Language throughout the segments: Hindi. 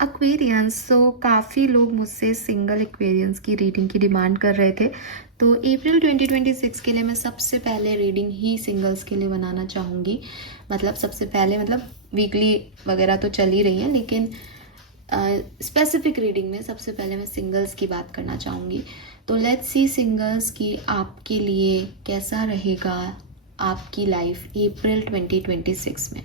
एक्वेरियंस। सो काफ़ी लोग मुझसे सिंगल एक्वेरियंस की रीडिंग की डिमांड कर रहे थे, तो अप्रैल 2026 के लिए मैं सबसे पहले रीडिंग ही सिंगल्स के लिए बनाना चाहूँगी। मतलब सबसे पहले, मतलब वीकली वगैरह तो चल ही रही है, लेकिन स्पेसिफिक रीडिंग में सबसे पहले मैं सिंगल्स की बात करना चाहूँगी। तो लेट्स सी सिंगल्स की आपके लिए कैसा रहेगा आपकी लाइफ अप्रैल 2026 में।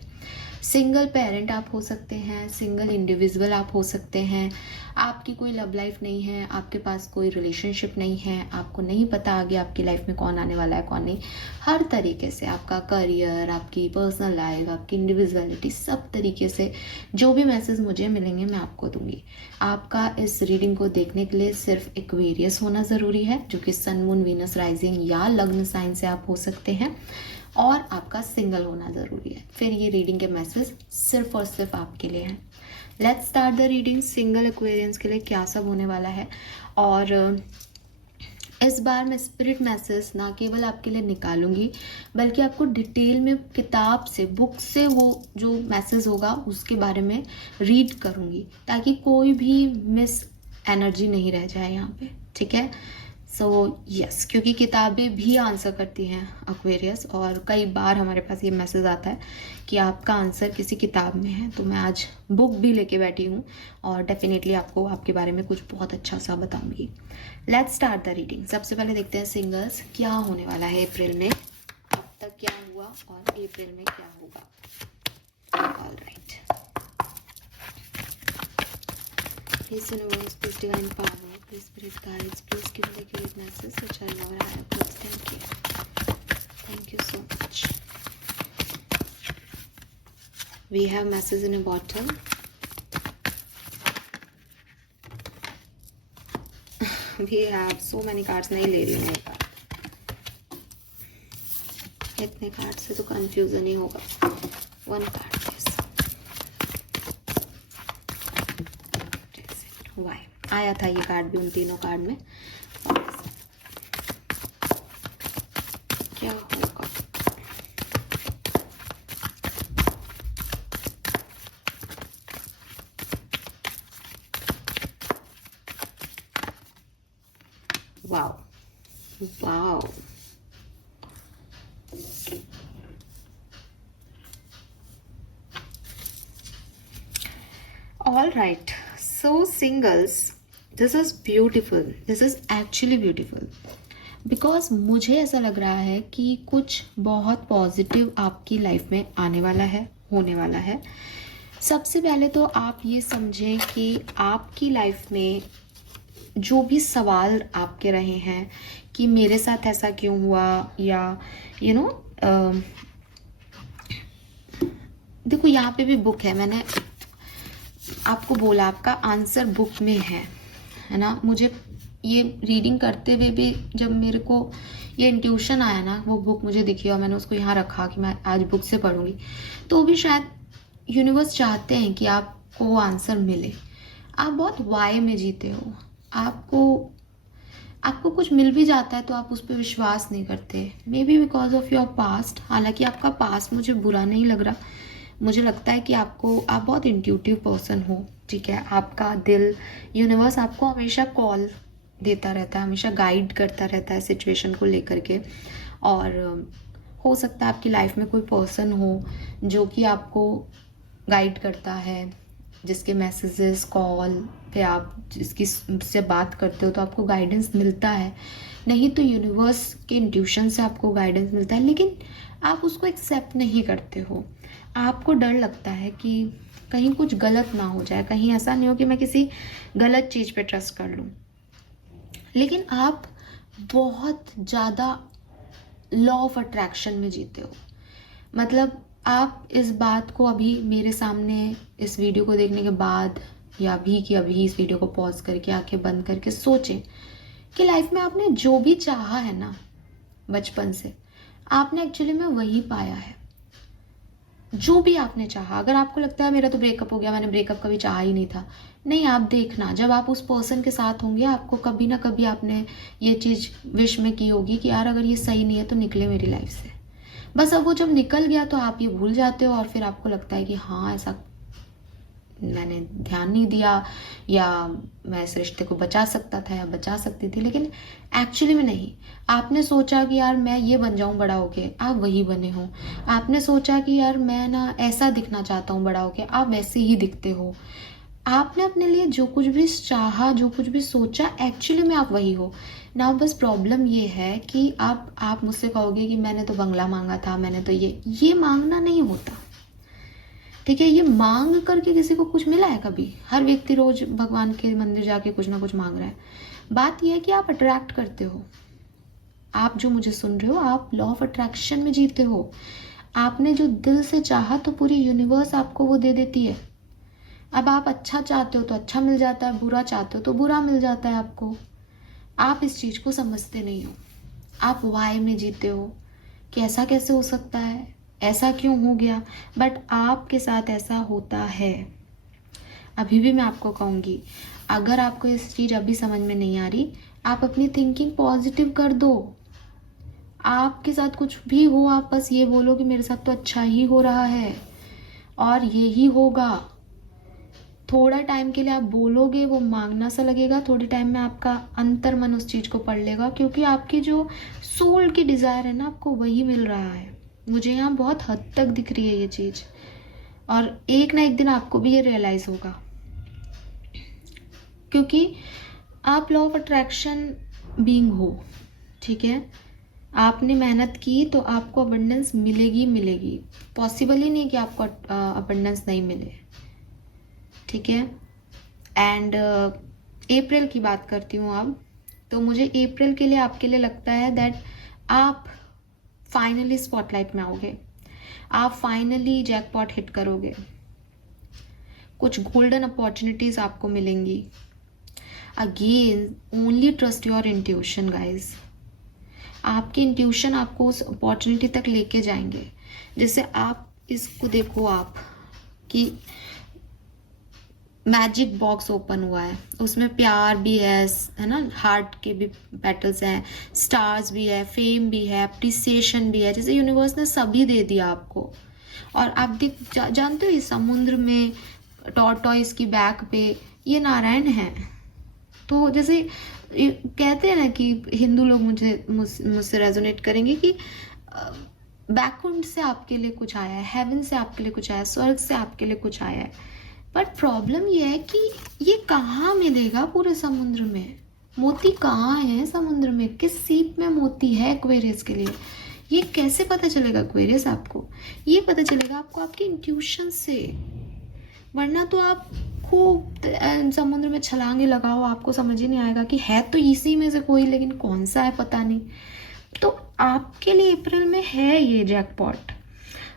सिंगल पेरेंट आप हो सकते हैं, सिंगल इंडिविजुअल आप हो सकते हैं, आपकी कोई लव लाइफ नहीं है, आपके पास कोई रिलेशनशिप नहीं है, आपको नहीं पता आगे आपकी लाइफ में कौन आने वाला है कौन नहीं। हर तरीके से आपका करियर, आपकी पर्सनल लाइफ, आपकी इंडिविजुअलिटी, सब तरीके से जो भी मैसेज मुझे मिलेंगे मैं आपको दूंगी। आपका इस रीडिंग को देखने के लिए सिर्फ एक्वेरियस होना ज़रूरी है, जो कि सन मून वीनस राइजिंग या लग्न साइन से आप हो सकते हैं, और आपका सिंगल होना ज़रूरी है। फिर ये रीडिंग के मैसेज सिर्फ और सिर्फ आपके लिए हैं। Let's start the reading. Single aquarians के लिए क्या सब होने वाला है, और इस बार मैं स्पिरिट मैसेज ना केवल आपके लिए निकालूंगी, बल्कि आपको डिटेल में किताब से, बुक से वो जो मैसेज होगा उसके बारे में रीड करूंगी, ताकि कोई भी मिस एनर्जी नहीं रह जाए यहाँ पे। ठीक है। सो यस, क्योंकि किताबें भी आंसर करती हैं एक्वेरियस, और कई बार हमारे पास ये मैसेज आता है कि आपका आंसर किसी किताब में है। तो मैं आज बुक भी लेके बैठी हूँ और डेफिनेटली आपको आपके बारे में कुछ बहुत अच्छा सा बताऊंगी। Let's start the reading. सबसे पहले देखते हैं सिंगल्स क्या होने वाला है अप्रैल में, अब तक क्या हुआ और अप्रैल में क्या होगा। Alright, Please universe, please divine power, please spirit guides, please give me accurate messages which I never have. Please, thank you. Thank you so much. We have messages in a bottle. We have so many cards. नहीं ले रही हूँ इतने कार्ड से तो कंफ्यूजन ही होगा। वन कार्ड वाई आया था, ये कार्ड भी उन तीनों कार्ड में। क्या होगा? Wow wow, all right. So singles, this is beautiful, this is actually beautiful, because मुझे ऐसा लग रहा है कि कुछ बहुत पॉजिटिव आपकी लाइफ में आने वाला है, होने वाला है। सबसे पहले तो आप ये समझें कि आपकी लाइफ में जो भी सवाल आपके रहे हैं कि मेरे साथ ऐसा क्यों हुआ, या यू नो देखो यहाँ पे भी बुक है, मैंने आपको बोला आपका आंसर बुक में है ना। मुझे ये रीडिंग करते हुए भी जब मेरे को ये इंट्यूशन आया ना, वो बुक मुझे दिखी और मैंने उसको यहाँ रखा कि मैं आज बुक से पढ़ूंगी, तो भी शायद यूनिवर्स चाहते हैं कि आपको वो आंसर मिले। आप बहुत वाई में जीते हो, आपको कुछ मिल भी जाता है तो आप उस पर विश्वास नहीं करते, may be because of your past. हालांकि आपका पास्ट मुझे बुरा नहीं लग रहा, मुझे लगता है कि आप बहुत इंट्यूटिव पर्सन हो। ठीक है, आपका दिल, यूनिवर्स आपको हमेशा कॉल देता रहता है, हमेशा गाइड करता रहता है सिचुएशन को लेकर के। और हो सकता है आपकी लाइफ में कोई पर्सन हो जो कि आपको गाइड करता है, जिसके मैसेजेस, कॉल पे आप जिसकी से बात करते हो तो आपको गाइडेंस मिलता है। नहीं तो यूनिवर्स के इंट्यूशन से आपको गाइडेंस मिलता है, लेकिन आप उसको एक्सेप्ट नहीं करते हो। आपको डर लगता है कि कहीं कुछ गलत ना हो जाए, कहीं ऐसा नहीं हो कि मैं किसी गलत चीज़ पे ट्रस्ट कर लूँ। लेकिन आप बहुत ज़्यादा लॉ ऑफ अट्रैक्शन में जीते हो। मतलब आप इस बात को अभी मेरे सामने इस वीडियो को देखने के बाद, या अभी की अभी इस वीडियो को पॉज करके आंखें बंद करके सोचें कि लाइफ में आपने जो भी चाहा है ना बचपन से, आपने एक्चुअली में वही पाया है। जो भी आपने चाहा, अगर आपको लगता है मेरा तो ब्रेकअप हो गया, मैंने ब्रेकअप कभी चाहा ही नहीं था, नहीं, आप देखना, जब आप उस पर्सन के साथ होंगे आपको कभी ना कभी आपने ये चीज़ विश में की होगी कि यार अगर ये सही नहीं है तो निकले मेरी लाइफ से। बस अब वो जब निकल गया तो आप ये भूल जाते हो, और फिर आपको लगता है कि हाँ ऐसा मैंने ध्यान नहीं दिया, या मैं इस रिश्ते को बचा सकता था या बचा सकती थी, लेकिन एक्चुअली में नहीं। आपने सोचा कि यार मैं ये बन जाऊं बड़ा होके, आप वही बने हो। आपने सोचा कि यार मैं ना ऐसा दिखना चाहता हूँ बड़ा होके, आप वैसे ही दिखते हो। आपने अपने लिए जो कुछ भी चाहा, जो कुछ भी सोचा, एक्चुअली में आप वही हो ना। बस प्रॉब्लम ये है कि आप मुझसे कहोगे कि मैंने तो बंगला मांगा था, मैंने तो ये मांगना नहीं होता, ठीक है। ये मांग करके किसी को कुछ मिला है कभी? हर व्यक्ति रोज भगवान के मंदिर जाके कुछ ना कुछ मांग रहा है। बात यह है कि आप अट्रैक्ट करते हो। आप जो मुझे सुन रहे हो, आप लॉ ऑफ अट्रैक्शन में जीते हो। आपने जो दिल से चाहा तो पूरी यूनिवर्स आपको वो दे देती है। अब आप अच्छा चाहते हो तो अच्छा मिल जाता है, बुरा चाहते हो तो बुरा मिल जाता है आपको। आप इस चीज को समझते नहीं हो। आप वाई में जीते हो कि ऐसा कैसे हो सकता है, ऐसा क्यों हो गया, बट आपके साथ ऐसा होता है। अभी भी मैं आपको कहूंगी, अगर आपको इस चीज अभी समझ में नहीं आ रही, आप अपनी थिंकिंग पॉजिटिव कर दो। आपके साथ कुछ भी हो, आप बस ये बोलो कि मेरे साथ तो अच्छा ही हो रहा है और ये ही होगा। थोड़ा टाइम के लिए आप बोलोगे, वो मांगना सा लगेगा, थोड़े टाइम में आपका अंतर मन उस चीज को पढ़ लेगा, क्योंकि आपकी जो सोल की डिजायर है ना, आपको वही मिल रहा है। मुझे यहाँ बहुत हद तक दिख रही है ये चीज, और एक ना एक दिन आपको भी ये रियलाइज होगा, क्योंकि आप लॉ ऑफ अट्रैक्शन बीइंग हो, ठीक है। आपने मेहनत की तो आपको अबंडेंस मिलेगी मिलेगी। पॉसिबल ही नहीं कि आपको अबंडेंस नहीं मिले, ठीक है। एंड अप्रैल की बात करती हूँ अब, तो मुझे अप्रैल के लिए आपके लिए लगता है दैट आप फाइनली स्पॉटलाइट में आओगे, आप फाइनली जैकपॉट हिट करोगे, कुछ गोल्डन अपॉर्चुनिटीज आपको मिलेंगी। Again only trust your intuition guys. आपके इंट्यूशन आपको उस अपॉर्चुनिटी तक लेके जाएंगे। जैसे आप इसको देखो, आप कि मैजिक बॉक्स ओपन हुआ है, उसमें प्यार भी है ना, हार्ट के भी पेटल्स हैं, स्टार्स भी है, फेम भी है, अप्रिसिएशन भी है। जैसे यूनिवर्स ने सभी दे दिया आपको। और आप जानते हो इस समुद्र में टॉर्टॉइस की बैक पे ये नारायण है। तो जैसे कहते हैं ना कि हिंदू लोग मुझसे रेजोनेट करेंगे कि बैकुंठ से आपके लिए कुछ आया है, हेवन से आपके लिए कुछ आया है, स्वर्ग से आपके लिए कुछ आया है। बट प्रॉब्लम ये है कि ये कहाँ मिलेगा पूरे समुद्र में? मोती कहाँ है समुद्र में? किस सीप में मोती है एक्वेरियस के लिए? ये कैसे पता चलेगा एक्वेरियस आपको? ये पता चलेगा आपको आपकी इंट्यूशन से। वरना तो आप खूब समुद्र में छलांगे लगाओ, आपको समझ ही नहीं आएगा कि है तो इसी में से कोई, लेकिन कौन सा है पता नहीं। तो आपके लिए अप्रैल में है ये जैकपॉट,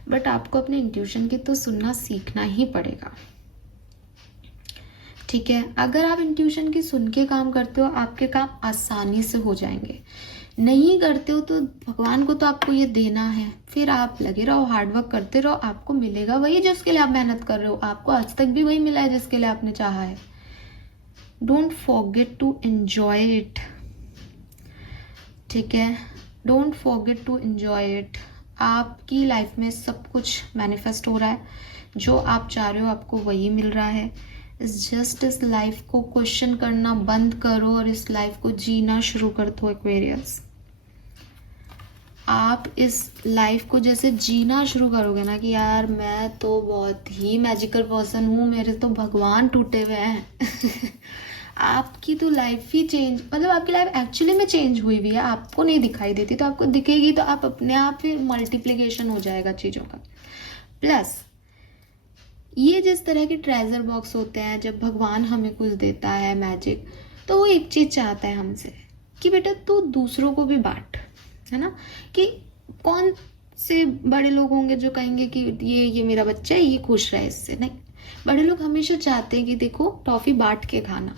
बट आपको अपने इंट्यूशन की तो सुनना सीखना ही पड़ेगा, ठीक है। अगर आप इंट्यूशन की सुन के काम करते हो, आपके काम आसानी से हो जाएंगे। नहीं करते हो तो भगवान को तो आपको ये देना है, फिर आप लगे रहो, हार्डवर्क करते रहो, आपको मिलेगा वही जिसके लिए आप मेहनत कर रहे हो। आपको आज तक भी वही मिला है जिसके लिए आपने चाहा है। Don't forget to enjoy it, ठीक है। Don't forget to enjoy it. आपकी लाइफ में सब कुछ मैनिफेस्ट हो रहा है, जो आप चाह रहे हो आपको वही मिल रहा है। जस्ट इस लाइफ को क्वेश्चन करना बंद करो और इस लाइफ को जीना शुरू कर दो एक्वेरियस। आप इस लाइफ को जैसे जीना शुरू करोगे ना कि यार मैं तो बहुत ही मैजिकल पर्सन हूँ, मेरे तो भगवान टूटे हुए हैं आपकी तो लाइफ ही चेंज, मतलब आपकी लाइफ एक्चुअली में चेंज हुई भी है, आपको नहीं दिखाई देती, तो आपको दिखेगी तो आप अपने आप फिर मल्टीप्लिकेशन हो जाएगा चीज़ों का। प्लस ये जिस तरह के ट्रेजर बॉक्स होते हैं, जब भगवान हमें कुछ देता है मैजिक, तो वो एक चीज़ चाहता है हमसे कि बेटा तू दूसरों को भी बांट, है ना। कि कौन से बड़े लोग होंगे जो कहेंगे कि ये मेरा बच्चा है, ये खुश रहे इससे? नहीं, बड़े लोग हमेशा चाहते हैं कि देखो टॉफी बांट के खाना,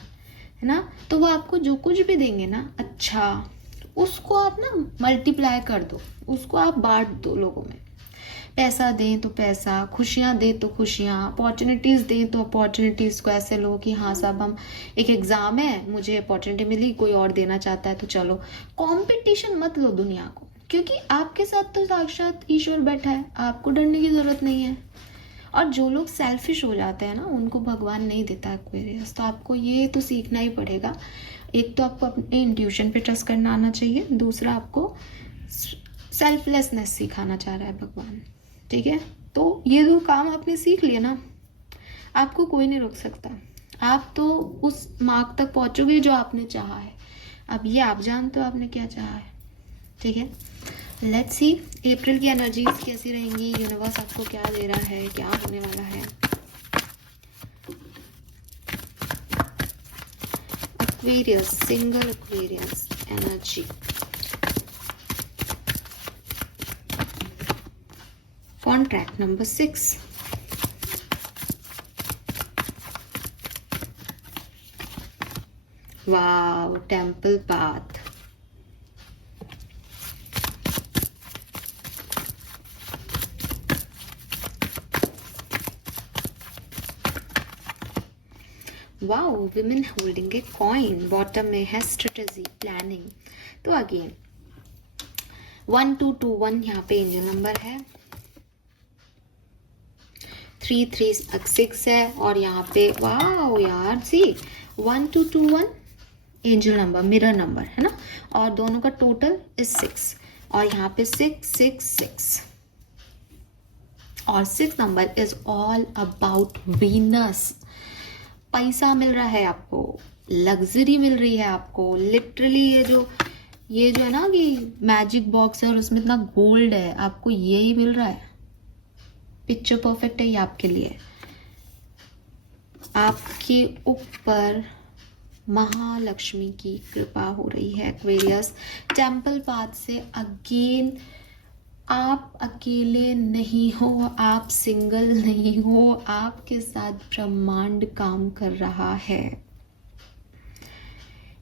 है ना। तो वो आपको जो कुछ भी देंगे ना, अच्छा उसको आप ना मल्टीप्लाई कर दो, उसको आप बांट दो लोगों में। पैसा दें तो पैसा, खुशियाँ दें तो खुशियाँ, अपॉर्चुनिटीज़ दें तो अपॉर्चुनिटीज़ को ऐसे लो कि हाँ साहब, हम एक एग्ज़ाम है, मुझे अपॉर्चुनिटी मिली, कोई और देना चाहता है तो चलो। कंपटीशन मत लो दुनिया को, क्योंकि आपके साथ तो साक्षात ईश्वर बैठा है, आपको डरने की ज़रूरत नहीं है। और जो लोग सेल्फिश हो जाते हैं ना, उनको भगवान नहीं देता एक्वेरियस। तो आपको ये तो सीखना ही पड़ेगा। एक तो आपको अपने इंट्यूशन पे ट्रस्ट करना आना चाहिए, दूसरा आपको सेल्फलेसनेस सिखाना चाह रहा है भगवान, ठीक है। तो ये दो काम आपने सीख लिया ना, आपको कोई नहीं रोक सकता। आप तो उस मार्क तक पहुंचोगे जो आपने चाहा है। अब ये आप जानते हो आपने क्या चाहा है, ठीक है। लेट्स सी अप्रैल की एनर्जीज कैसी रहेंगी, यूनिवर्स आपको क्या दे रहा है, क्या होने वाला है। Aquarius, single Aquarius energy, contract number 6, wow, temple path, wow, women holding a coin, bottom में है स्ट्रेटेजी, प्लानिंग। तो अगेन 1221 यहाँ पे एंजल नंबर है, 336 है, और यहाँ पे वाओ यार सी 1221 एंजल नंबर, मिरर नंबर है ना, और दोनों का टोटल इज 6, और यहाँ पे 666, और 6 number is all about Venus. पैसा मिल रहा है आपको, लग्जरी मिल रही है आपको, लिटरली ये जो है ना कि मैजिक बॉक्स है और उसमें इतना गोल्ड है, आपको यही मिल रहा है। पिक्चर परफेक्ट है ये आपके लिए। आपके ऊपर महालक्ष्मी की कृपा हो रही है एक्वेरियस। टेम्पल पाथ से अगेन आप अकेले नहीं हो, आप सिंगल नहीं हो, आपके साथ ब्रह्मांड काम कर रहा है।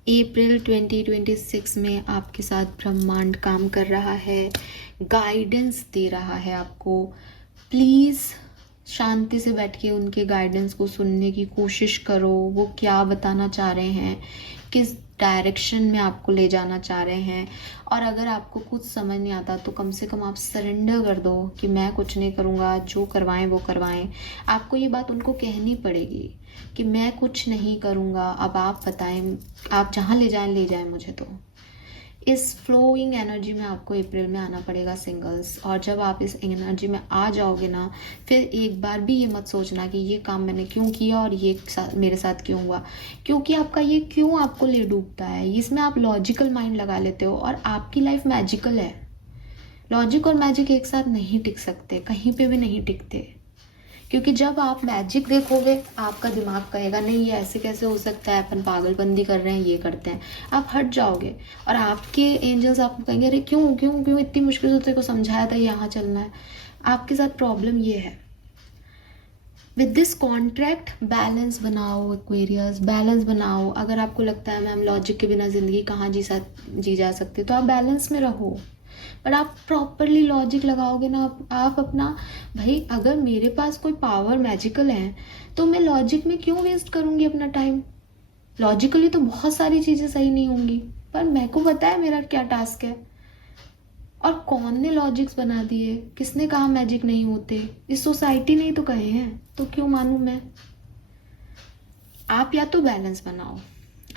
अप्रैल 2026 में आपके साथ ब्रह्मांड काम कर रहा है, गाइडेंस दे रहा है आपको। प्लीज़ शांति से बैठ के उनके गाइडेंस को सुनने की कोशिश करो। वो क्या बताना चाह रहे हैं, किस डायरेक्शन में आपको ले जाना चाह रहे हैं। और अगर आपको कुछ समझ नहीं आता तो कम से कम आप सरेंडर कर दो कि मैं कुछ नहीं करूँगा, जो करवाएं वो करवाएं। आपको ये बात उनको कहनी पड़ेगी कि मैं कुछ नहीं करूँगा, अब आप बताएं, आप जहाँ ले जाएं मुझे। तो इस फ्लोइंग एनर्जी में आपको अप्रैल में आना पड़ेगा सिंगल्स। और जब आप इस एनर्जी में आ जाओगे ना, फिर एक बार भी ये मत सोचना कि ये काम मैंने क्यों किया और ये मेरे साथ क्यों हुआ, क्योंकि आपका ये क्यों आपको ले डूबता है। इसमें आप लॉजिकल माइंड लगा लेते हो, और आपकी लाइफ मैजिकल है। लॉजिक और मैजिक एक साथ नहीं टिक सकते, कहीं पे भी नहीं टिकते। क्योंकि जब आप मैजिक देखोगे, आपका दिमाग कहेगा नहीं ये ऐसे कैसे हो सकता है, अपन पागलबंदी कर रहे हैं, ये करते हैं। आप हट जाओगे और आपके एंजल्स आपको कहेंगे अरे क्यों क्यों क्यों इतनी मुश्किल से तेरे को समझाया था यहाँ चलना है। आपके साथ प्रॉब्लम ये है। विद दिस कॉन्ट्रैक्ट बैलेंस बनाओ एक्वेरियस, बैलेंस बनाओ। अगर आपको लगता है मैम लॉजिक के बिना ज़िंदगी कहाँ जी जा सकती, तो आप बैलेंस में रहो। पर आप प्रॉपरली लॉजिक लगाओगे ना, आप अपना, भाई अगर मेरे पास कोई पावर मैजिकल है तो मैं लॉजिक में क्यों वेस्ट करूंगी अपना टाइम। लॉजिकली तो बहुत सारी चीजें सही नहीं होंगी, पर मेरे को पता है मेरा क्या टास्क है। और कौन ने लॉजिक्स बना दिए, किसने कहा मैजिक नहीं होते, इस सोसाइटी ने तो कहे हैं, तो क्यों मानूं मैं। आप या तो बैलेंस बनाओ,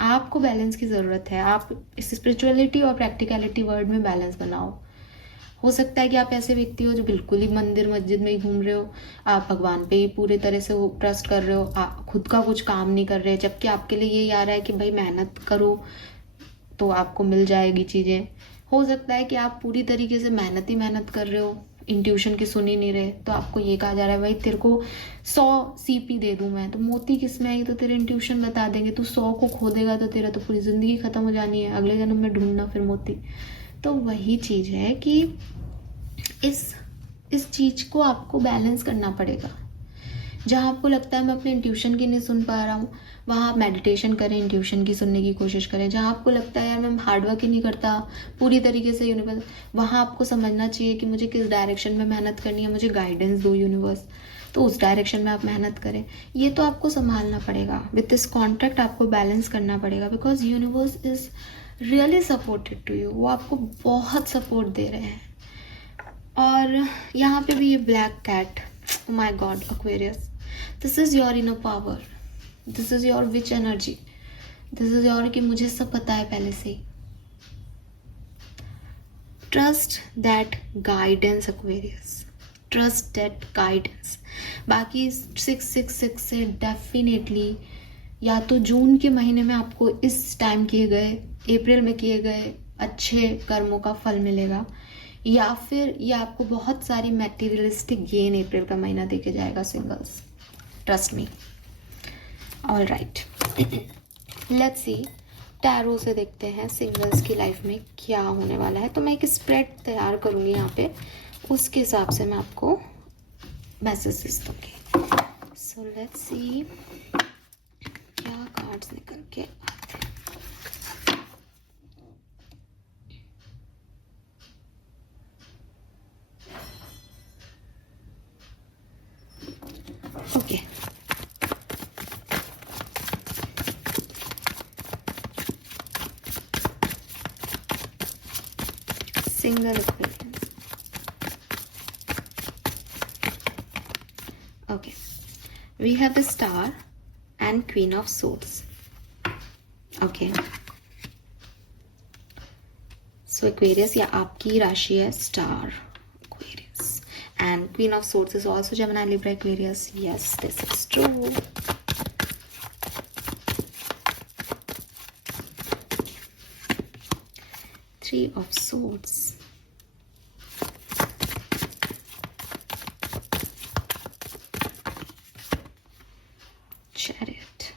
आपको बैलेंस की ज़रूरत है। आप इस स्पिरिचुअलिटी और प्रैक्टिकलिटी वर्ड में बैलेंस बनाओ। हो सकता है कि आप ऐसे व्यक्ति हो जो बिल्कुल ही मंदिर मस्जिद में ही घूम रहे हो, आप भगवान पे ही पूरे तरह से ट्रस्ट कर रहे हो, आप खुद का कुछ काम नहीं कर रहे, जबकि आपके लिए ये आ रहा है कि भाई मेहनत करो तो आपको मिल जाएगी चीज़ें। हो सकता है कि आप पूरी तरीके से मेहनत कर रहे हो, इंट्यूशन की सुन ही नहीं रहे, तो आपको ये कहा जा रहा है भाई तेरे को 100 सीपी दे दूं मैं, तो मोती किस में आई, तो तेरे इंट्यूशन बता देंगे। तू 100 को खो देगा तो तेरा तो पूरी ज़िंदगी ख़त्म हो जानी है, अगले जन्म में ढूंढना फिर मोती। तो वही चीज़ है कि इस चीज़ को आपको बैलेंस करना पड़ेगा। जहाँ आपको लगता है मैं अपने इंट्यूशन की नहीं सुन पा रहा हूँ, वहाँ आप मेडिटेशन करें, इंट्यूशन की सुनने की कोशिश करें। जहाँ आपको लगता है यार मैं हार्डवर्क ही नहीं करता पूरी तरीके से यूनिवर्स, वहाँ आपको समझना चाहिए कि मुझे किस डायरेक्शन में मेहनत करनी है, मुझे गाइडेंस दो यूनिवर्स, तो उस डायरेक्शन में आप मेहनत करें। ये तो आपको संभालना पड़ेगा। विथ दिस कॉन्ट्रैक्ट आपको बैलेंस करना पड़ेगा, because universe is really supported to you. वो आपको बहुत सपोर्ट दे रहे हैं। और यहाँ पे भी ये black cat Oh my God, Aquarius. This is your inner power. This is your witch energy. This is your कि मुझे सब पता है पहले से ही. Trust that guidance, Aquarius. Trust that guidance. बाकी 666 से डेफिनेटली या तो जून के महीने में आपको इस टाइम किए गए, अप्रैल में किए गए अच्छे कर्मों का फल मिलेगा, या फिर ये आपको बहुत सारी मैटेरियलिस्टिक गेन अप्रैल का महीना देके जाएगा singles. Trust me. All right, let's see. Tarot से देखते हैं सिंगल्स की लाइफ में क्या होने वाला है. तो मैं एक स्प्रेड तैयार करूँगी यहाँ पे, उसके हिसाब से मैं आपको मैसेजेस दूँगी. सो लेट्स सी क्या कार्ड्स निकल के आते हैं. Okay, single Aquarius. Okay, we have the Star and Queen of Swords. Okay, so Aquarius, या आपकी राशि है Star Aquarius, and Queen of Swords is also Gemini, Libra, Aquarius. Yes, this is true. Three of Swords. Chariot.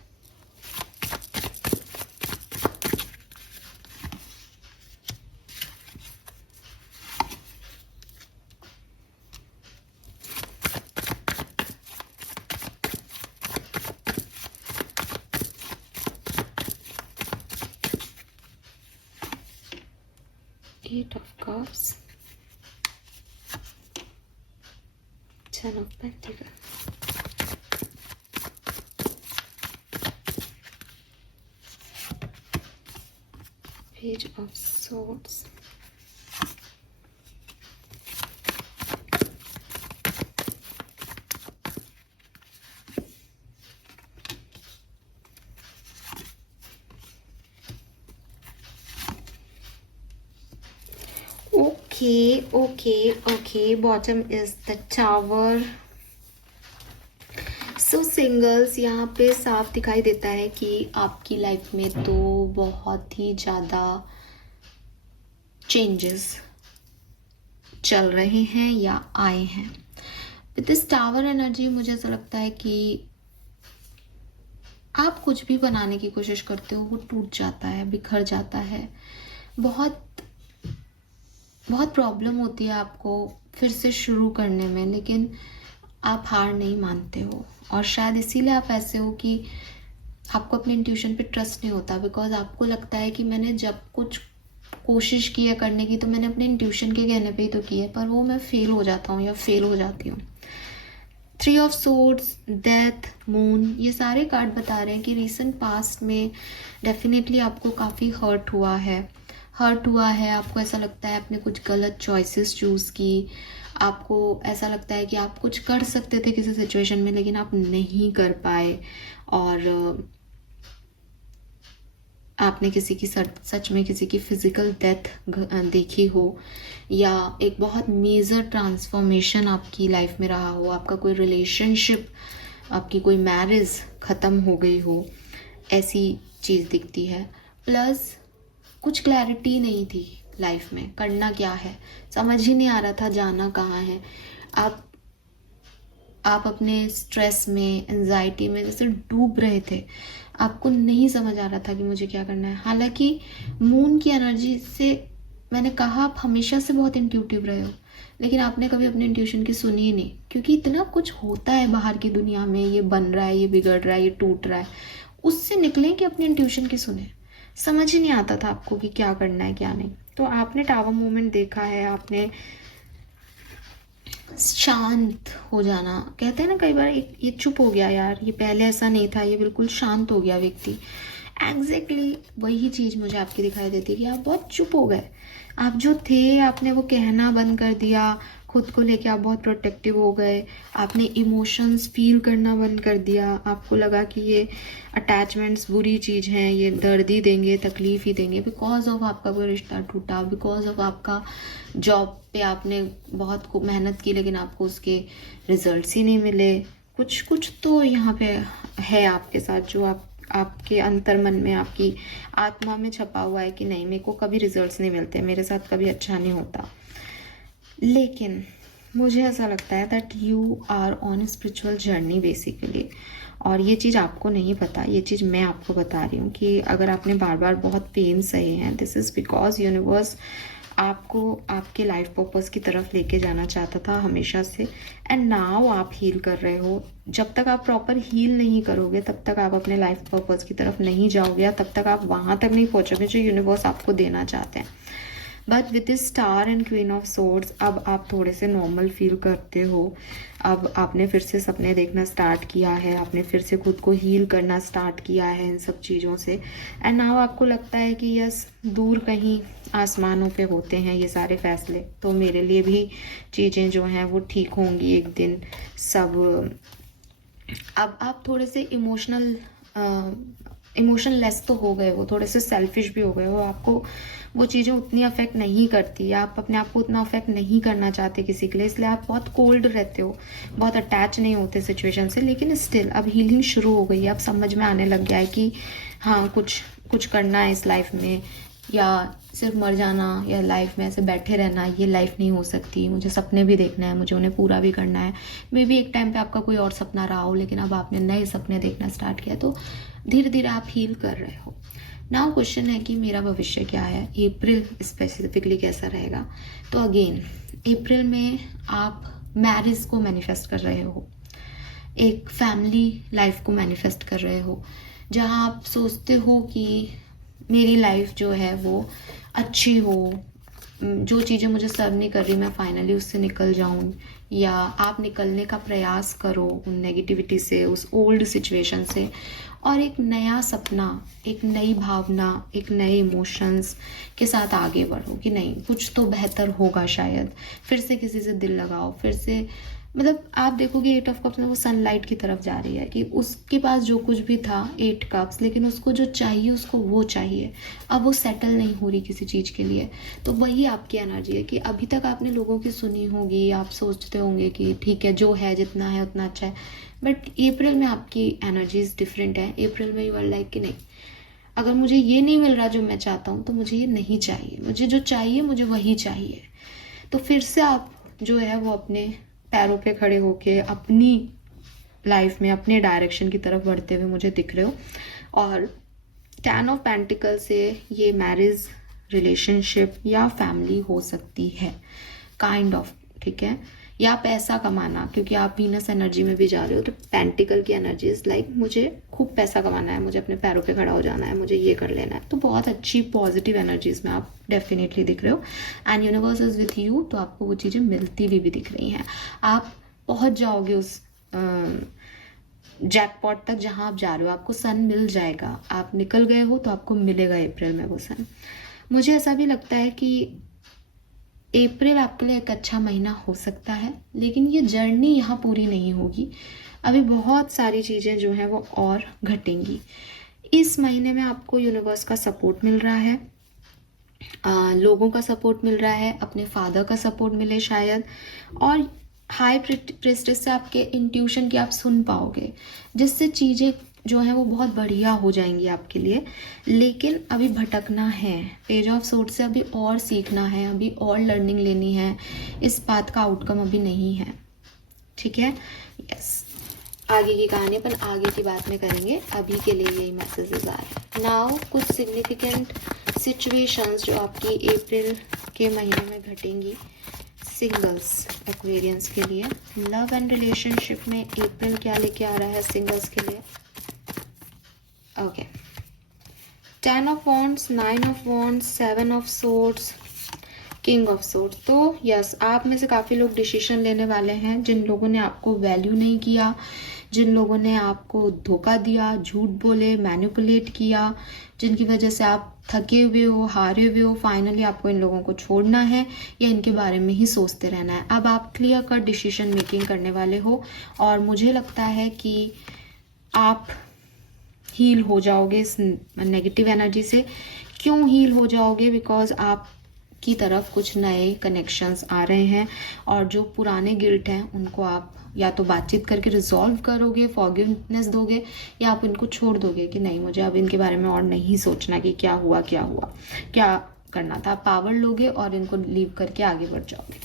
Eight of Cups. Ten of Pentacles. Page of Swords. Okay. Bottom is the Tower. So singles, यहाँ पे साफ दिखाई देता है कि आपकी लाइफ में तो बहुत ही ज़्यादा चेंजेस चल रहे हैं या आए हैं. विद दिस टावर एनर्जी मुझे ऐसा लगता है कि आप कुछ भी बनाने की कोशिश करते हो वो टूट जाता है, बिखर जाता है. बहुत प्रॉब्लम होती है आपको फिर से शुरू करने में, लेकिन आप हार नहीं मानते हो. और शायद इसीलिए आप ऐसे हो कि आपको अपने इंट्यूशन पे ट्रस्ट नहीं होता, बिकॉज आपको लगता है कि मैंने जब कुछ कोशिश की है करने की तो मैंने अपने इंट्यूशन के कहने पे ही तो की है, पर वो मैं फेल हो जाता हूँ या फेल हो जाती हूँ. 3 ऑफ सोर्ड्स, डेथ, मून, ये सारे कार्ड बता रहे हैं कि रिसेंट पास्ट में डेफिनेटली आपको काफ़ी हर्ट हुआ है. आपको ऐसा लगता है आपने कुछ गलत चॉइसेस चूज़ की. आपको ऐसा लगता है कि आप कुछ कर सकते थे किसी सिचुएशन में लेकिन आप नहीं कर पाए, और आपने किसी की सच में किसी की फिजिकल डेथ देखी हो, या एक बहुत मेजर ट्रांसफॉर्मेशन आपकी लाइफ में रहा हो. आपका कोई रिलेशनशिप, आपकी कोई मैरिज ख़त्म हो गई हो, ऐसी चीज़ दिखती है. प्लस कुछ क्लैरिटी नहीं थी लाइफ में, करना क्या है समझ ही नहीं आ रहा था, जाना कहाँ है. आप अपने स्ट्रेस में, एंजाइटी में जैसे डूब रहे थे. आपको नहीं समझ आ रहा था कि मुझे क्या करना है. हालांकि मून की एनर्जी से मैंने कहा आप हमेशा से बहुत इंट्यूटिव रहे हो, लेकिन आपने कभी अपने इंट्यूशन की सुनी ही नहीं, क्योंकि इतना कुछ होता है बाहर की दुनिया में, ये बन रहा है, ये बिगड़ रहा है, ये टूट रहा है. उससे निकलें कि अपने इंट्यूशन की सुने. समझ ही नहीं आता था आपको कि क्या करना है क्या नहीं. तो आपने टावर मूवमेंट देखा है, आपने शांत हो जाना, कहते हैं ना कई बार ये चुप हो गया यार, ये पहले ऐसा नहीं था, ये बिल्कुल शांत हो गया व्यक्ति. एग्जैक्टली वही चीज़ मुझे आपकी दिखाई देती है कि आप बहुत चुप हो गए. आप जो थे आपने वो कहना बंद कर दिया, खुद को लेके आप बहुत प्रोटेक्टिव हो गए, आपने इमोशंस फील करना बंद कर दिया, आपको लगा कि ये अटैचमेंट्स बुरी चीज़ हैं, ये दर्द ही देंगे, तकलीफ़ ही देंगे, बिकॉज ऑफ आपका कोई रिश्ता टूटा, बिकॉज ऑफ आपका जॉब पे आपने बहुत खूब मेहनत की लेकिन आपको उसके रिजल्ट्स ही नहीं मिले। कुछ कुछ तो यहाँ पे है आपके साथ जो आपके अंतर मन में, आपकी आत्मा में छपा हुआ है कि नहीं, मेरे को कभी रिजल्ट्स नहीं मिलते, मेरे साथ कभी अच्छा नहीं होता। लेकिन मुझे ऐसा लगता है that you are on spiritual journey basically, और ये चीज़ आपको नहीं पता, ये चीज़ मैं आपको बता रही हूँ कि अगर आपने बार बार बहुत पेन सहे हैं, दिस इज़ बिकॉज यूनिवर्स आपको आपके लाइफ पर्पस की तरफ लेके जाना चाहता था हमेशा से, एंड नाउ आप हील कर रहे हो। जब तक आप प्रॉपर हील नहीं करोगे तब तक आप अपने लाइफ पर्पस की तरफ नहीं जाओगे, तब तक आप वहाँ तक नहीं पहुँचोगे जो यूनिवर्स आपको देना चाहते हैं। But with this star and queen of swords अब आप थोड़े से नॉर्मल फील करते हो, अब आपने फिर से सपने देखना स्टार्ट किया है, आपने फिर से खुद को हील करना स्टार्ट किया है इन सब चीज़ों से, एंड नाउ आपको लगता है कि यस, दूर कहीं आसमानों पे होते हैं ये सारे फैसले, तो मेरे लिए भी चीज़ें जो हैं वो ठीक होंगी एक दिन सब। अब आप थोड़े से इमोशनलेस तो हो गए हो, थोड़े से सेल्फिश भी हो गए हो, आपको वो चीज़ें उतनी अफेक्ट नहीं करती, आप अपने आप को उतना अफेक्ट नहीं करना चाहते किसी के लिए, इसलिए आप बहुत कोल्ड रहते हो, बहुत अटैच नहीं होते सिचुएशन से। लेकिन स्टिल अब हीलिंग शुरू हो गई है, अब समझ में आने लग गया है कि हाँ, कुछ करना है इस लाइफ में, या सिर्फ मर जाना या लाइफ में ऐसे बैठे रहना ये लाइफ नहीं हो सकती, मुझे सपने भी देखना है, मुझे उन्हें पूरा भी करना है। मे बी एक टाइम पे आपका कोई और सपना रहा हो लेकिन अब आपने नए सपने देखना स्टार्ट किया, तो धीरे धीरे आप हील कर रहे हो। नाउ क्वेश्चन है कि मेरा भविष्य क्या है, अप्रैल स्पेसिफिकली कैसा रहेगा। तो अगेन अप्रैल में आप मैरिज को मैनिफेस्ट कर रहे हो, एक फैमिली लाइफ को मैनिफेस्ट कर रहे हो, जहाँ आप सोचते हो कि मेरी लाइफ जो है वो अच्छी हो, जो चीज़ें मुझे सर्व नहीं कर रही मैं फाइनली उससे निकल जाऊं, या आप निकलने का प्रयास करो उन नेगेटिविटी से, उस ओल्ड सिचुएशन से, और एक नया सपना, एक नई भावना, एक नए इमोशंस के साथ आगे बढ़ो कि नहीं, कुछ तो बेहतर होगा शायद। फिर से किसी से दिल लगाओ, फिर से मतलब आप देखोगे 8 ऑफ कप्स में वो सनलाइट की तरफ जा रही है कि उसके पास जो कुछ भी था 8 कप्स, लेकिन उसको जो चाहिए उसको वो चाहिए, अब वो सेटल नहीं हो रही किसी चीज़ के लिए। तो वही आपकी एनर्जी है कि अभी तक आपने लोगों की सुनी होगी, आप सोचते होंगे कि ठीक है जो है जितना है उतना अच्छा है, बट अप्रैल में आपकी एनर्जीज डिफरेंट है। अप्रैल में यू आर लाइक कि नहीं, अगर मुझे ये नहीं मिल रहा जो मैं चाहता हूँ तो मुझे ये नहीं चाहिए, मुझे जो चाहिए मुझे वही चाहिए। तो फिर से आप जो है वो अपने पैरों पे खड़े होके अपनी लाइफ में अपने डायरेक्शन की तरफ बढ़ते हुए मुझे दिख रहे हो। और 10 ऑफ पेंटिकल से ये मैरिज, रिलेशनशिप या फैमिली हो सकती है काइंड ऑफ, ठीक है, या पैसा कमाना, क्योंकि आप वीनस एनर्जी में भी जा रहे हो। तो पेंटिकल की एनर्जी इज लाइक मुझे खूब पैसा कमाना है, मुझे अपने पैरों पे खड़ा हो जाना है, मुझे ये कर लेना है। तो बहुत अच्छी पॉजिटिव एनर्जीज में आप डेफिनेटली दिख रहे हो, and universe is with you, तो आपको वो चीज़ें मिलती भी दिख रही हैं। आप पहुंच जाओगे उस जैकपॉट तक जहां आप जा रहे हो, आपको सन मिल जाएगा। आप निकल गए हो तो आपको मिलेगा अप्रैल में वो सन। मुझे ऐसा भी लगता है कि अप्रैल आपके लिए एक अच्छा महीना हो सकता है, लेकिन ये जर्नी यहाँ पूरी नहीं होगी, अभी बहुत सारी चीज़ें जो हैं वो और घटेंगी। इस महीने में आपको यूनिवर्स का सपोर्ट मिल रहा है, लोगों का सपोर्ट मिल रहा है, अपने फादर का सपोर्ट मिले शायद, और हाई प्रेस्टिज से आपके इंट्यूशन की आप सुन पाओगे, जिससे चीज़ें जो है वो बहुत बढ़िया हो जाएंगी आपके लिए। लेकिन अभी भटकना है, पेज ऑफ सोर्ड से अभी और सीखना है, अभी और लर्निंग लेनी है, इस बात का आउटकम अभी नहीं है, ठीक है। यस, आगे की कहानी अपन आगे की बात में करेंगे, अभी के लिए यही मैसेजेस आ रहे हैं। नाउ कुछ सिग्निफिकेंट सिचुएशंस जो आपकी अप्रैल के महीने में घटेंगी सिंगल्स एक्वेरियंस के लिए। लव एंड रिलेशनशिप में अप्रैल क्या लेके आ रहा है सिंगल्स के लिए। Okay, 10 of wands, 9 of wands, 7 of swords, king of swords. तो यस, आप में से काफ़ी लोग डिसीजन लेने वाले हैं, जिन लोगों ने आपको वैल्यू नहीं किया, जिन लोगों ने आपको धोखा दिया, झूठ बोले, मैनिपुलेट किया, जिनकी वजह से आप थके हुए हो, हारे हुए हो, फाइनली आपको इन लोगों को छोड़ना है या इनके बारे में ही सोचते रहना है। अब आप क्लियर कट डिसीजन मेकिंग करने वाले हो और मुझे लगता है कि आप हील हो जाओगे इस नेगेटिव एनर्जी से। क्यों हील हो जाओगे? बिकॉज आप की तरफ कुछ नए कनेक्शंस आ रहे हैं और जो पुराने गिल्ट हैं उनको आप या तो बातचीत करके रिजॉल्व करोगे, फॉरगिवनेस दोगे, या आप इनको छोड़ दोगे कि नहीं, मुझे अब इनके बारे में और नहीं सोचना कि क्या हुआ क्या करना था। पावर लोगे और इनको लीव करके आगे बढ़ जाओगे,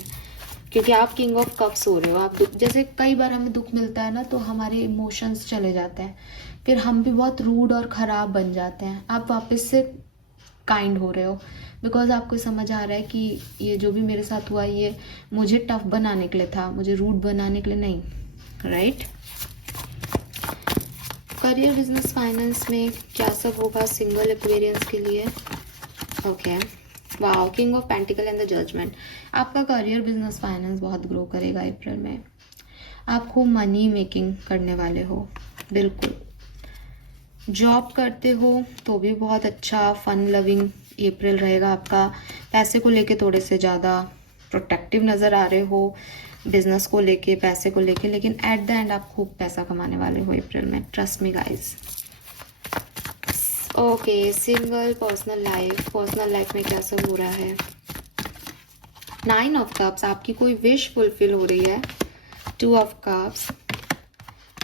क्योंकि आप किंग ऑफ कप्स हो रहे हो। आप जैसे कई बार हमें दुख मिलता है ना, तो हमारे इमोशंस चले जाते हैं, फिर हम भी बहुत रूड और ख़राब बन जाते हैं। आप वापस से काइंड हो रहे हो बिकॉज आपको समझ आ रहा है कि ये जो भी मेरे साथ हुआ ये मुझे टफ बनाने के लिए था, मुझे रूड बनाने के लिए नहीं, राइट? करियर, बिजनेस, फाइनेंस में क्या सब होगा सिंगल एक्वेरियंस के लिए? Okay, wow, king of pentacle and the judgement. आपका करियर, बिजनेस, फाइनेंस बहुत ग्रो करेगा अप्रैल में। आप खूब मनी मेकिंग करने वाले हो, बिल्कुल। जॉब करते हो तो भी बहुत अच्छा फन लविंग अप्रैल रहेगा आपका। पैसे को लेके थोड़े से ज़्यादा प्रोटेक्टिव नज़र आ रहे हो, बिजनेस को लेके, पैसे को लेके, लेकिन एट द एंड आप खूब पैसा कमाने वाले हो अप्रैल में, trust me guys. Okay, single, personal life में क्या सब हो रहा है? 9 ऑफ कप्स, आपकी कोई विश फुलफिल हो रही है। 2 ऑफ कप्स,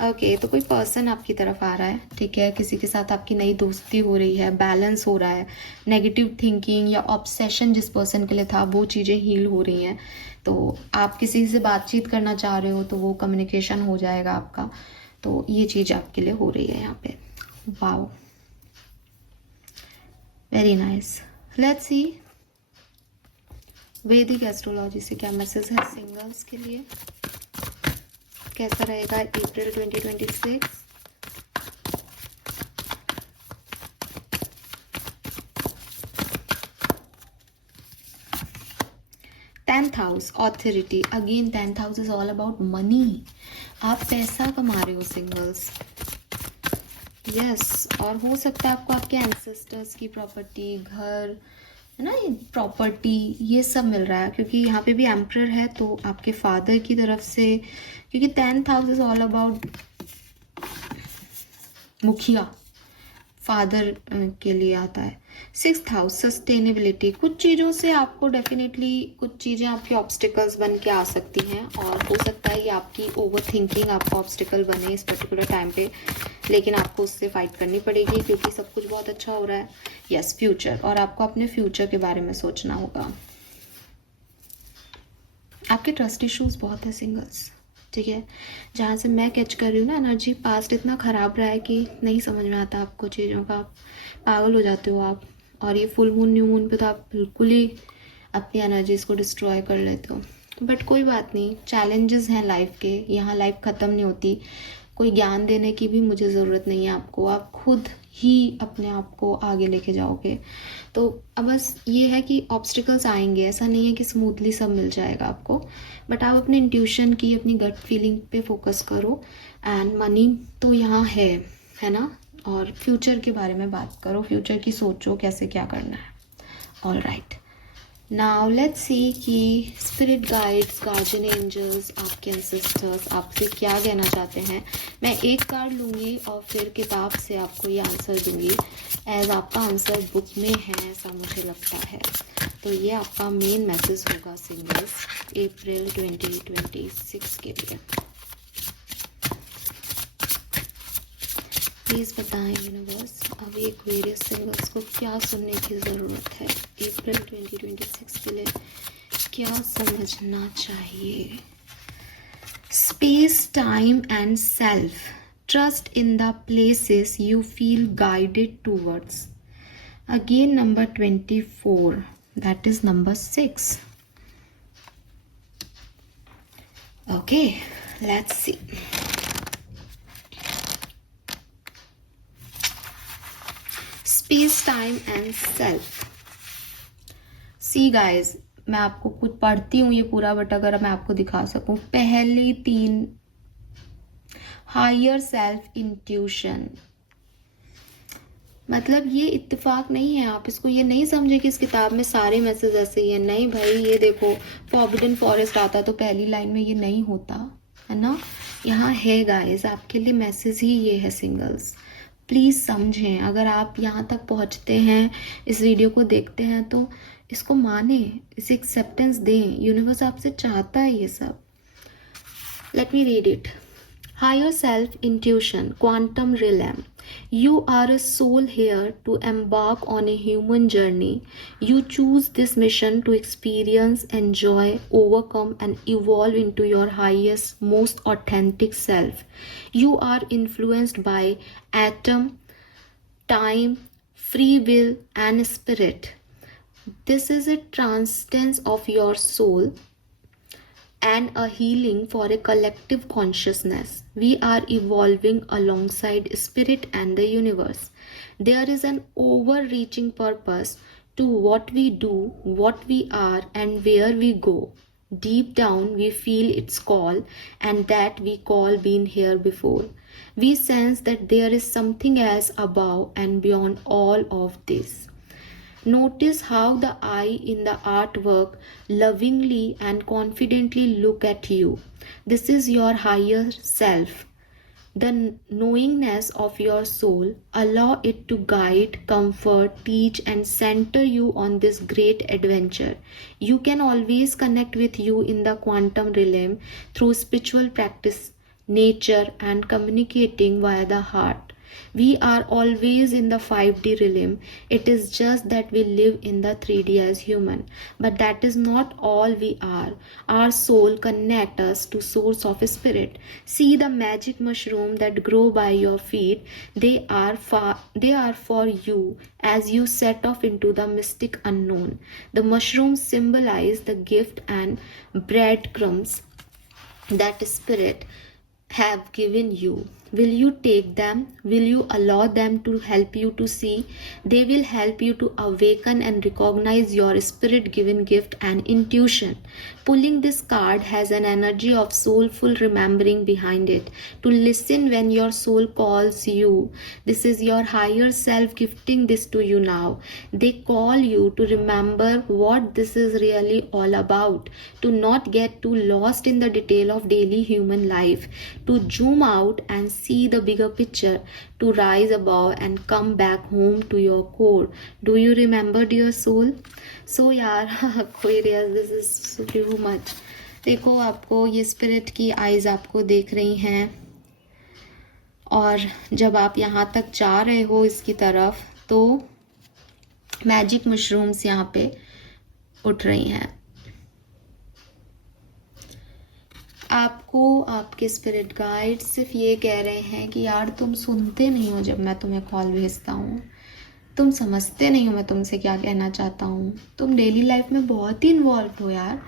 ओके, तो कोई पर्सन आपकी तरफ आ रहा है, ठीक है, किसी के साथ आपकी नई दोस्ती हो रही है, बैलेंस हो रहा है, नेगेटिव थिंकिंग या ऑब्सेशन जिस पर्सन के लिए था वो चीज़ें हील हो रही हैं। तो आप किसी से बातचीत करना चाह रहे हो तो वो कम्युनिकेशन हो जाएगा आपका, तो ये चीज़ आपके लिए हो रही है यहाँ पे। Wow, very nice. Let's see वैदिक एस्ट्रोलॉजी से क्या मैसेज है सिंगल्स के लिए, कैसा रहेगा अप्रैल 2026? Tenth house, authority, again 10th house is all about money. आप पैसा कमा रहे हो सिंगल्स, यस, और हो सकता है आपको आपके एंसेस्टर्स की प्रॉपर्टी, घर है ना, ये प्रॉपर्टी, ये सब मिल रहा है, क्योंकि यहाँ पे भी एम्परर है तो आपके फादर की तरफ से, क्योंकि 10th house is all about मुखिया, फादर के लिए आता है। 6th हाउस, सस्टेनेबिलिटी, कुछ चीज़ों से आपको डेफिनेटली कुछ चीज़ें आपकी ऑब्स्टिकल्स बन के आ सकती हैं, और हो सकता है ये आपकी ओवर थिंकिंग आपका ऑब्स्टिकल बने इस पर्टिकुलर टाइम पे, लेकिन आपको उससे फाइट करनी पड़ेगी क्योंकि सब कुछ बहुत अच्छा हो रहा है। यस, फ्यूचर, और आपको अपने फ्यूचर के बारे में सोचना होगा। आपके ट्रस्ट इश्यूज बहुत है सिंगल्स, ठीक है, जहाँ से मैं कैच कर रही हूँ ना एनर्जी, पास्ट इतना ख़राब रहा है कि नहीं समझ में आता आपको चीज़ों का, पागल हो जाते हो आप, और ये फुल मून, न्यू मून पे तो आप बिल्कुल ही अपनी एनर्जीज को डिस्ट्रॉय कर लेते हो। बट कोई बात नहीं, चैलेंजेस हैं लाइफ के, यहाँ लाइफ ख़त्म नहीं होती, कोई ज्ञान देने की भी मुझे ज़रूरत नहीं है आपको, आप खुद ही अपने आप को आगे लेके जाओगे। तो अब बस ये है कि ऑब्स्टिकल्स आएंगे, ऐसा नहीं है कि स्मूथली सब मिल जाएगा आपको, बट आप अपने इंट्यूशन की, अपनी गट फीलिंग पे फोकस करो। एंड मनी तो यहाँ है ना, और फ्यूचर के बारे में बात करो, फ्यूचर की सोचो कैसे क्या करना है। All right, now let's see कि स्पिरिट गाइड्स, गार्जियन एंजल्स, आपके एंसेस्टर्स आपसे क्या कहना चाहते हैं। मैं एक कार्ड लूँगी और फिर किताब से आपको ये आंसर दूँगी, एज आपका आंसर बुक में है ऐसा मुझे लगता है। तो ये आपका मेन मैसेज होगा सिंगल्स अप्रैल 2026 के लिए। प्लीज़ बताएं यूनिवर्स, अभी एक्वेरियस सिंगल्स को क्या सुनने की ज़रूरत है अप्रैल 2026 के लिए, क्या समझना चाहिए? Space, time and self, trust in the places you feel guided towards. Again number 24, that is number 6. Okay, let's see. Space, time and self. See guys, मैं आपको कुछ पढ़ती हूँ ये पूरा, बट अगर मैं आपको दिखा सकूँ, पहले 3 हायर सेल्फ इंट्यूशन, मतलब ये इत्तेफाक नहीं है, आप इसको ये नहीं समझे कि इस किताब में सारे मैसेज ऐसे ही है। नहीं भाई, ये देखो फॉरबिडन फॉरेस्ट आता तो पहली लाइन में ये नहीं होता है ना। यहाँ है गाइस, आपके लिए मैसेज ही ये है सिंगल्स। प्लीज़ समझें, अगर आप यहाँ तक पहुँचते हैं, इस वीडियो को देखते हैं, तो इसको माने, इसे एक्सेप्टेंस दें। यूनिवर्स आपसे चाहता है ये सब। Let me read it. Higher self intuition, quantum realm. You are a soul here to embark on a human journey. You choose this mission to experience, enjoy, overcome, and evolve into your highest, most authentic self. You are influenced by atom, time, free will, and spirit. This is a transcendence of your soul and a healing for a collective consciousness. We are evolving alongside spirit and the universe. There is an overreaching purpose to what we do, what we are, and where we go. Deep down, we feel its call, and that we call been here before. We sense that there is something else above and beyond all of this. Notice how the I in the artwork lovingly and confidently look at you. This is your higher self. The knowingness of your soul. Allow it to guide, comfort, teach, and center you on this great adventure. You can always connect with you in the quantum realm through spiritual practice, nature, and communicating via the heart. We are always in the 5D realm. It is just that we live in the 3D as human. But that is not all we are. Our soul connects us to source of spirit. See the magic mushroom that grow by your feet. They are for you as you set off into the mystic unknown. The mushrooms symbolize the gift and breadcrumbs that spirit have given you. Will you take them? Will you allow them to help you to see? They will help you to awaken and recognize your spirit given gift and intuition. Pulling this card has an energy of soulful remembering behind it. To listen when your soul calls you. This is your higher self gifting this to you now. They call you to remember what this is really all about. To not get too lost in the detail of daily human life. To zoom out and see the bigger picture, to rise above and come back home to your core. Do you remember, dear soul? So यार Aquarius, this is too much. देखो, आपको ये स्पिरिट की आइज आपको देख रही हैं, और जब आप यहाँ तक जा रहे हो इसकी तरफ, तो मैजिक मशरूम्स यहाँ पे उठ रही हैं। आपको आपके स्पिरिट गाइड सिर्फ ये कह रहे हैं कि यार तुम सुनते नहीं हो जब मैं तुम्हें कॉल भेजता हूँ, तुम समझते नहीं हो मैं तुमसे क्या कहना चाहता हूँ, तुम डेली लाइफ में बहुत ही इन्वॉल्व हो यार।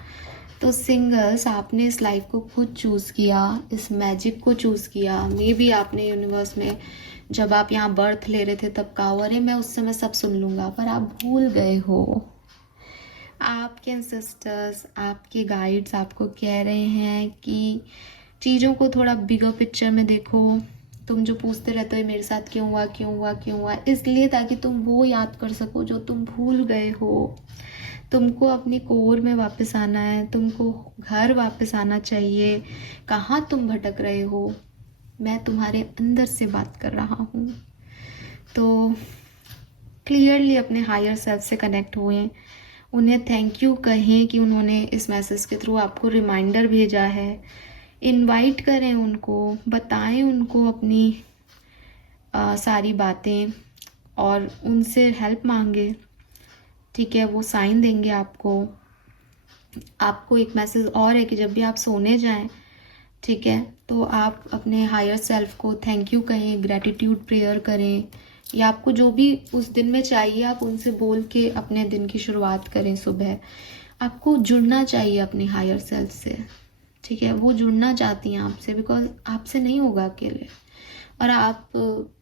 तो सिंगल्स, आपने इस लाइफ को खुद चूज़ किया, इस मैजिक को चूज़ किया। मे बी आपने यूनिवर्स में जब आप यहाँ बर्थ ले रहे थे तब कहा, अरे मैं उस समय सब सुन लूँगा, पर आप भूल गए हो। आपके एंसेस्टर्स, आपके गाइड्स आपको कह रहे हैं कि चीज़ों को थोड़ा बिगर पिक्चर में देखो। तुम जो पूछते रहते हो मेरे साथ क्यों हुआ क्यों हुआ क्यों हुआ, इसलिए ताकि तुम वो याद कर सको जो तुम भूल गए हो। तुमको अपनी कोर में वापस आना है, तुमको घर वापस आना चाहिए। कहाँ तुम भटक रहे हो, मैं तुम्हारे अंदर से बात कर रहा हूँ। तो क्लियरली अपने हायर सेल्फ से कनेक्ट हुए, उन्हें थैंक यू कहें कि उन्होंने इस मैसेज के थ्रू आपको रिमाइंडर भेजा है। इनवाइट करें उनको, बताएं उनको अपनी सारी बातें, और उनसे हेल्प मांगे। ठीक है, वो साइन देंगे आपको। आपको एक मैसेज और है कि जब भी आप सोने जाएं, ठीक है, तो आप अपने हायर सेल्फ को थैंक यू कहें, ग्रैटिट्यूड प्रेयर करें, या आपको जो भी उस दिन में चाहिए आप उनसे बोल के अपने दिन की शुरुआत करें। सुबह आपको जुड़ना चाहिए अपने हायर सेल्फ से, ठीक है, वो जुड़ना चाहती हैं आपसे, बिकॉज आपसे नहीं होगा अकेले। और आप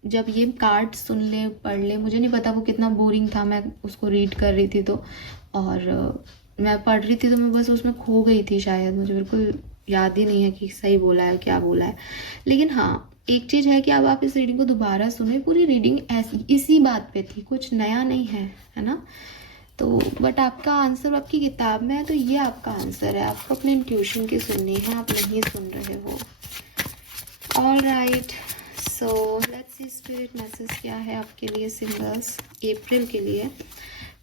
जब ये कार्ड सुन लें, पढ़ लें, मुझे नहीं पता वो कितना बोरिंग था, मैं उसको रीड कर रही थी तो, और मैं पढ़ रही थी तो मैं बस उसमें खो गई थी शायद, मुझे बिल्कुल याद ही नहीं है कि सही बोला है क्या बोला है। लेकिन हाँ, एक चीज़ है कि अब आप इस रीडिंग को दोबारा सुने, पूरी रीडिंग ऐसी इसी बात पे थी, कुछ नया नहीं है ना। तो बट आपका आंसर आपकी किताब में है, तो ये आपका आंसर है, आपको अपने इंट्यूशन की सुननी है, आप नहीं सुन रहे हो। All right, so let's see spirit message क्या है आपके लिए सिंगल्स अप्रैल के लिए।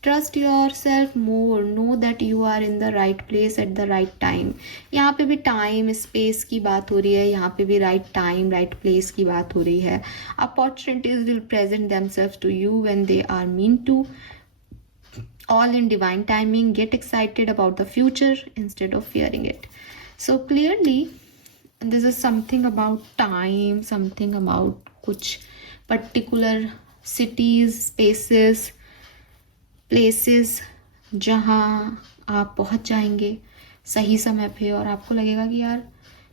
Trust yourself more, know that you are in the right place at the right time. यहाँ पे भी टाइम स्पेस की बात हो रही है, यहाँ पे भी राइट टाइम राइट प्लेस की बात हो रही है। Opportunities will present themselves to you when they are meant to, all in divine timing. Get excited about the future instead of fearing it. So clearly this is something about time, something about कुछ particular cities, spaces, places जहाँ आप पहुँच जाएंगे सही समय पे, और आपको लगेगा कि यार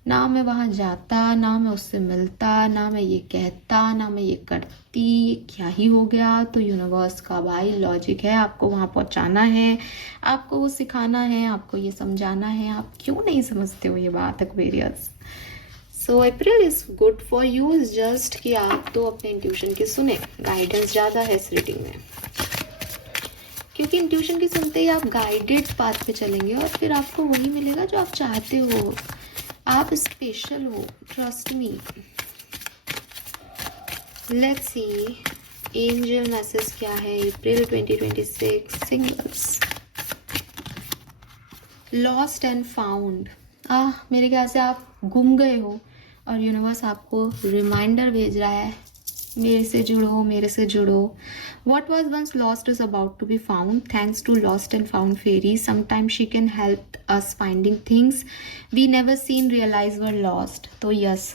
ना मैं वहाँ जाता, ना मैं उससे मिलता, ना मैं ये कहता, ना मैं ये करती, ये क्या ही हो गया। तो यूनिवर्स का भाई लॉजिक है, आपको वहाँ पहुँचाना है, आपको वो सिखाना है, आपको ये समझाना है। आप क्यों नहीं समझते हो ये बात Aquarius. So April is good for you, is just कि आप तो अपने इंट्यूशन की सुने। गाइडेंस ज़्यादा है इस रीडिंग में, क्योंकि इंट्यूशन की सुनते ही आप गाइडेड पाथ पे चलेंगे और फिर आपको वही मिलेगा जो आप चाहते हो। आप स्पेशल हो, trust me. Let's see angel message क्या है अप्रैल 2026 सिंगल्स। Lost and found. मेरे ख्याल से आप गुम गए हो और यूनिवर्स आपको रिमाइंडर भेज रहा है, मेरे से जुड़ो, मेरे से जुड़ो। What was once lost is about to be found thanks to lost and found fairy. Sometimes she can help us finding things we never seen realize were lost. तो यस,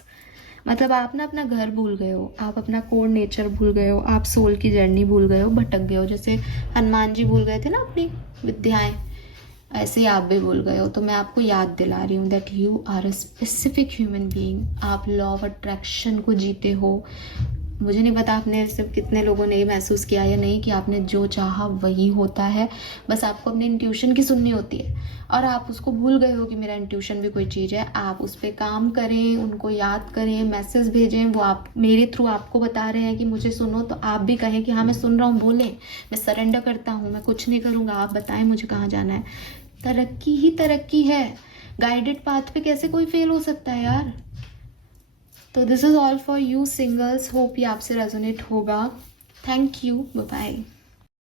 मतलब आप ना अपना घर भूल गए हो, आप अपना कोर नेचर भूल गए हो, आप सोल की जर्नी भूल गए हो, भटक गए हो। जैसे हनुमान जी भूल गए थे ना अपनी विद्याएं, ऐसे ही आप भी भूल गए हो। तो मैं आपको याद दिला रही हूँ that you are a specific human being. आप लॉ ऑफ अट्रैक्शन को जीते हो। मुझे नहीं पता आपने सिर्फ कितने लोगों ने ये महसूस किया या नहीं कि आपने जो चाहा वही होता है। बस आपको अपने इंट्यूशन की सुननी होती है, और आप उसको भूल गए हो कि मेरा इंट्यूशन भी कोई चीज़ है। आप उस पर काम करें, उनको याद करें, मैसेज भेजें। वो आप मेरे थ्रू आपको बता रहे हैं कि मुझे सुनो, तो आप भी कहें कि हाँ मैं सुन रहा हूँ, बोलें मैं सरेंडर करता हूँ, मैं कुछ नहीं करूँगा, आप बताएं मुझे कहाँ जाना है। तरक्की ही तरक्की है। गाइडेड पाथ पे कैसे कोई फेल हो सकता है यार। तो this is all for you singles. Hope ये आपसे रेजोनेट होगा। Thank you, bye bye.